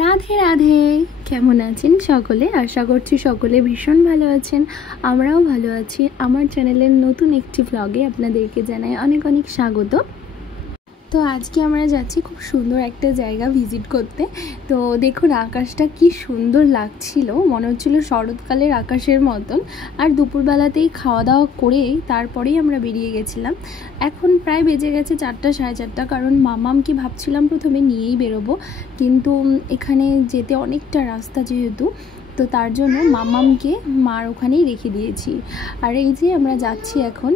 রাধে রাধে। কেমন আছেন সকলে? আশা করছি সকলে ভীষণ ভালো আছেন। আমরাও ভালো আছি। আমার চ্যানেলের নতুন একটি ব্লগে আপনাদেরকে জানাই অনেক অনেক স্বাগত। তো আজকে আমরা যাচ্ছি খুব সুন্দর একটা জায়গা ভিজিট করতে। তো দেখুন আকাশটা কি সুন্দর লাগছিল, মনে হচ্ছিল শরৎকালের আকাশের মতন। আর দুপুরবেলাতেই খাওয়া দাওয়া করে তারপরেই আমরা বেরিয়ে গেছিলাম। এখন প্রায় বেজে গেছে 4টা সাড়ে 4টা, কারণ মামামকে ভাবছিলাম প্রথমে নিয়েই বেরোবো, কিন্তু এখানে যেতে অনেকটা রাস্তা যেহেতু, তো তার জন্য মামামকে মার ওখানেই রেখে দিয়েছি। আর এই যে আমরা যাচ্ছি এখন,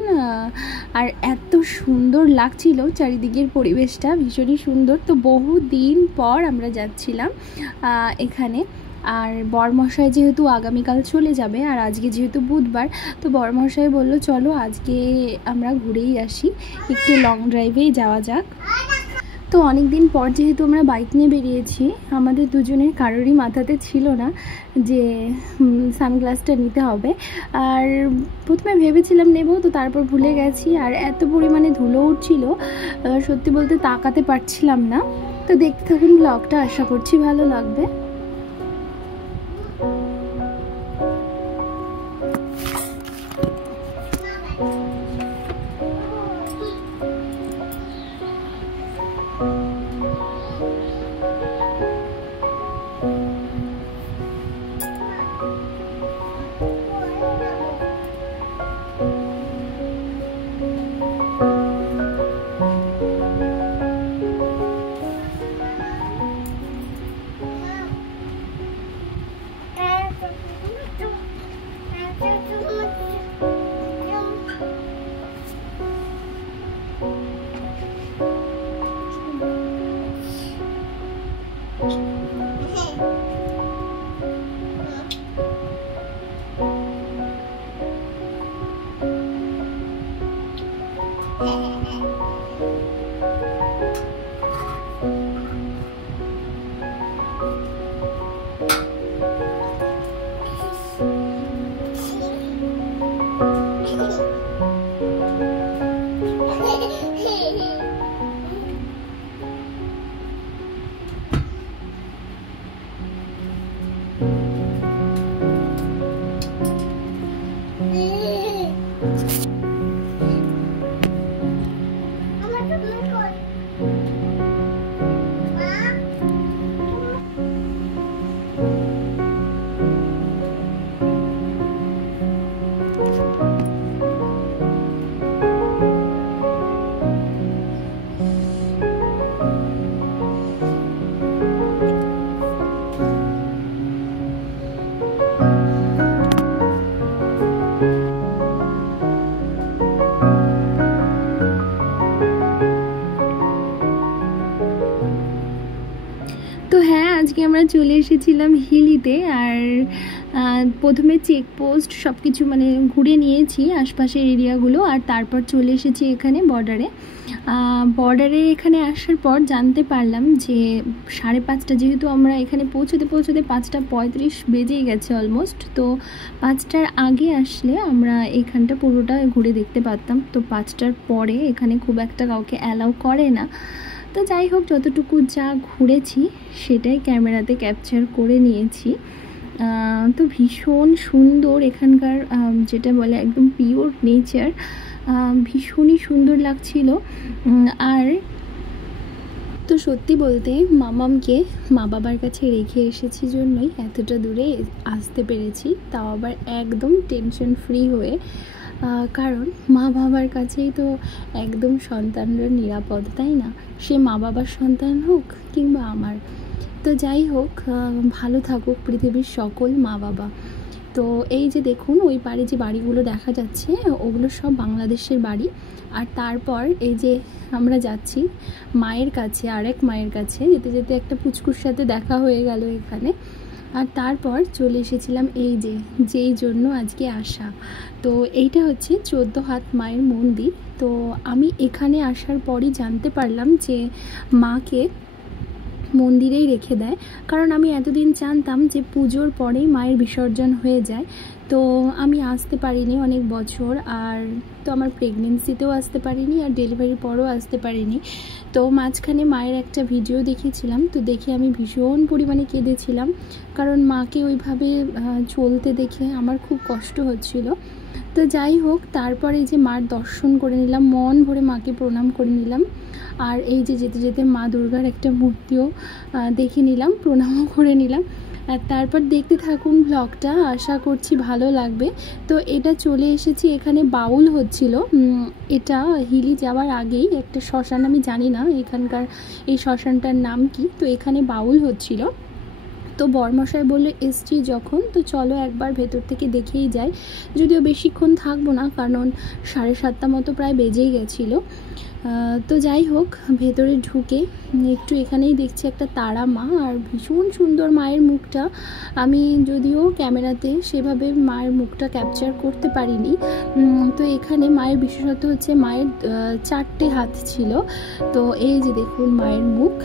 আর এত সুন্দর লাগছিল চারিদিকের পরিবেশটা, ভীষণই সুন্দর। তো বহু দিন পর আমরা যাচ্ছিলাম এখানে। আর বরমশাই যেহেতু আগামীকাল চলে যাবে, আর আজকে যেহেতু বুধবার, তো বরমশাই বলল চলো আজকে আমরা ঘুরেই আসি, একটু লং ড্রাইভেই যাওয়া যাক। তো অনেক দিন পর যেহেতু আমরা বাইক নিয়ে বেরিয়েছি, আমাদের দুজনের কারোরই মাথাতে ছিল না যে সানগ্লাসটা নিতে হবে। আর প্রথমে ভেবেছিলাম নেব, তো তারপর ভুলে গেছি। আর এত পরিমাণে ধুলো উঠছিল, সত্যি বলতে তাকাতে পারছিলাম না। তো দেখতে থাকুন ব্লগটা, আশা করছি ভালো লাগবে। তো হ্যাঁ, আজকে আমরা চলে এসেছিলাম হিলিতে। আর প্রথমে চেকপোস্ট সব কিছু মানে ঘুরে নিয়েছি আশপাশের এরিয়াগুলো, আর তারপর চলে এসেছি এখানে বর্ডারে। এখানে আসার পর জানতে পারলাম যে 5:30, যেহেতু আমরা এখানে পৌঁছতে 5:35 বেজেই গেছে অলমোস্ট। তো 5টার আগে আসলে আমরা এখানটা পুরোটা ঘুরে দেখতে পারতাম। তো 5টার পরে এখানে খুব একটা কাউকে অ্যালাউ করে না। তো যাই হোক, যতটুকু যা ঘুরেছি সেটাই ক্যামেরাতে ক্যাপচার করে নিয়েছি। তো ভীষণ সুন্দর এখানকার, যেটা বলে একদম পিওর নেচার, ভীষণই সুন্দর লাগছিল। আর তো সত্যি বলতে মামামকে মা বাবার কাছে রেখে এসেছি জন্যই এতটা দূরে আসতে পেরেছি, তাও আবার একদম টেনশন ফ্রি হয়ে। কারণ মা বাবার কাছেই তো একদম সন্তানরা নিরাপদ, তাই না? সে মা বাবার সন্তান হোক কিংবা আমার। তো যাই হোক, ভালো থাকুক পৃথিবীর সকল মা বাবা। তো এই যে দেখুন ওই পারে যে বাড়িগুলো দেখা যাচ্ছে, ওগুলো সব বাংলাদেশের বাড়ি। আর তারপর এই যে আমরা যাচ্ছি মায়ের কাছে, আরেক মায়ের কাছে। যেতে যেতে একটা পুচকুর সাথে দেখা হয়ে গেল এখানে। আর তারপর চলে এসেছিলাম এই যেই জন্য আজকে আসা। তো এইটা হচ্ছে 14 হাত মায়ের মন্দির। তো আমি এখানে আসার পরই জানতে পারলাম যে মাকে মন্দিরেই রেখে দেয়, কারণ আমি এতদিন জানতাম যে পুজোর পরেই মায়ের বিসর্জন হয়ে যায়। তো আমি আসতে পারিনি অনেক বছর, আর তো আমার প্রেগনেন্সিতেও আসতে পারিনি আর ডেলিভারির পরও আসতে পারিনি। তো মাঝখানে মায়ের একটা ভিডিও দেখেছিলাম, তো দেখে আমি ভীষণ পরিমাণে কেঁদেছিলাম, কারণ মাকে ওইভাবে চলতে দেখে আমার খুব কষ্ট হচ্ছিল। তো যাই হোক, তারপর এই যে মার দর্শন করে নিলাম, মন ভরে মাকে প্রণাম করে নিলাম। আর এই যে যেতে যেতে মা দুর্গার একটা মূর্তিও দেখে নিলাম, প্রণামও করে নিলাম। আর তারপর দেখতে থাকুন ব্লগটা, আশা করছি ভালো লাগবে। তো এটা চলে এসেছি, এখানে বাউল হচ্ছিল। এটা হিলি যাওয়ার আগেই একটা শ্মশান, আমি জানি না এখানকার এই শ্মশানটার নাম কি, তো এখানে বাউল হচ্ছিল। তো বরমশাই বললো এসছি যখন, তো চলো একবার ভেতর থেকে দেখেই যাই। যদিও বেশিক্ষণ থাকবো না, কারণ 7:30 মতো প্রায় বেজেই গেছিলো। তো যাই হোক, ভেতরে ঢুকে একটু এখানেই দেখছি একটা তারা মা, আর ভীষণ সুন্দর মায়ের মুখটা। আমি যদিও ক্যামেরাতে সেভাবে মায়ের মুখটা ক্যাপচার করতে পারিনি। তো এখানে মায়ের বিশেষত্ব হচ্ছে মায়ের 4টে হাত ছিল। তো এই যে দেখুন মায়ের মুখ।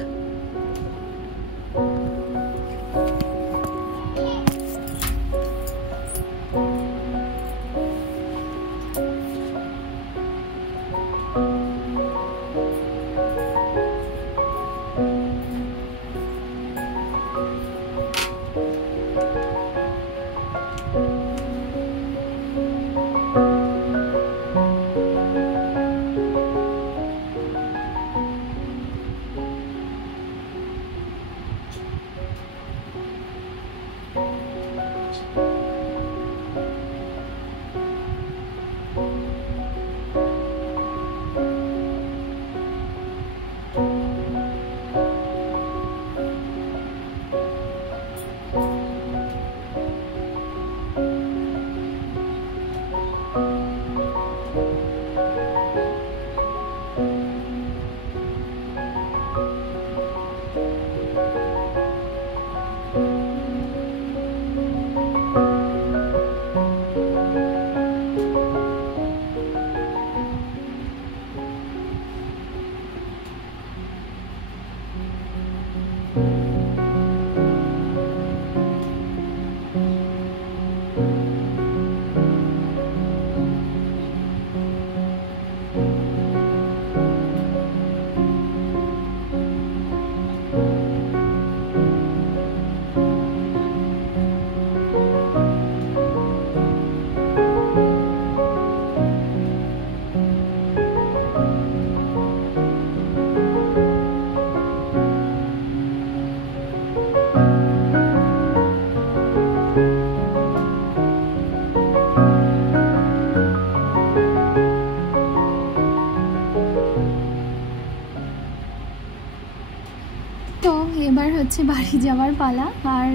তো এবার হচ্ছে বাড়ি যাওয়ার পালা। আর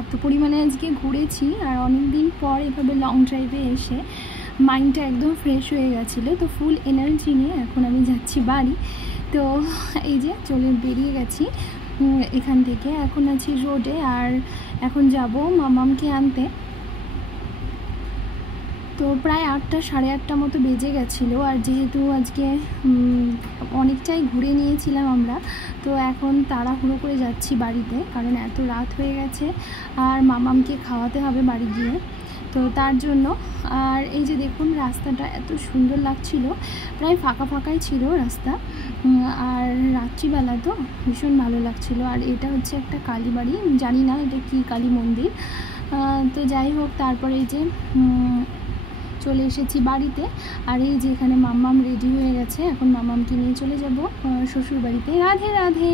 এত পরিমাণে আজকে ঘুরেছি, আর অনেক দিন পর এভাবে লং ড্রাইভে এসে মাইন্ডটা একদম ফ্রেশ হয়ে গেছিলো। তো ফুল এনার্জি নিয়ে এখন আমি যাচ্ছি বাড়ি। তো এই যে চলে বেরিয়ে গেছি এখান থেকে, এখন আছি রোডে, আর এখন যাব মামামকে আনতে। তো প্রায় 8টা 8:30 মতো বেজে গেছিলো। আর যেহেতু আজকে অনেকটাই ঘুরে নিয়েছিলাম আমরা, তো এখন তাড়াহুড়ো করে যাচ্ছি বাড়িতে, কারণ এত রাত হয়ে গেছে আর মামামকে খাওয়াতে হবে বাড়ি গিয়ে, তো তার জন্য। আর এই যে দেখুন রাস্তাটা এত সুন্দর লাগছিল, প্রায় ফাঁকা ফাঁকাই ছিল রাস্তা, আর রাত্রিবেলা তো ভীষণ ভালো লাগছিল। আর এটা হচ্ছে একটা কালী বাড়ি, জানি না এটা কি কালী মন্দির। তো যাই হোক, তারপরে এই যে চলে এসেছি বাড়িতে। আর এই যে এখানে মাম্মাম রেডি হয়ে গেছে, এখন মাম্মামকে নিয়ে চলে যাব শ্বশুর বাড়িতে। রাধে রাধে।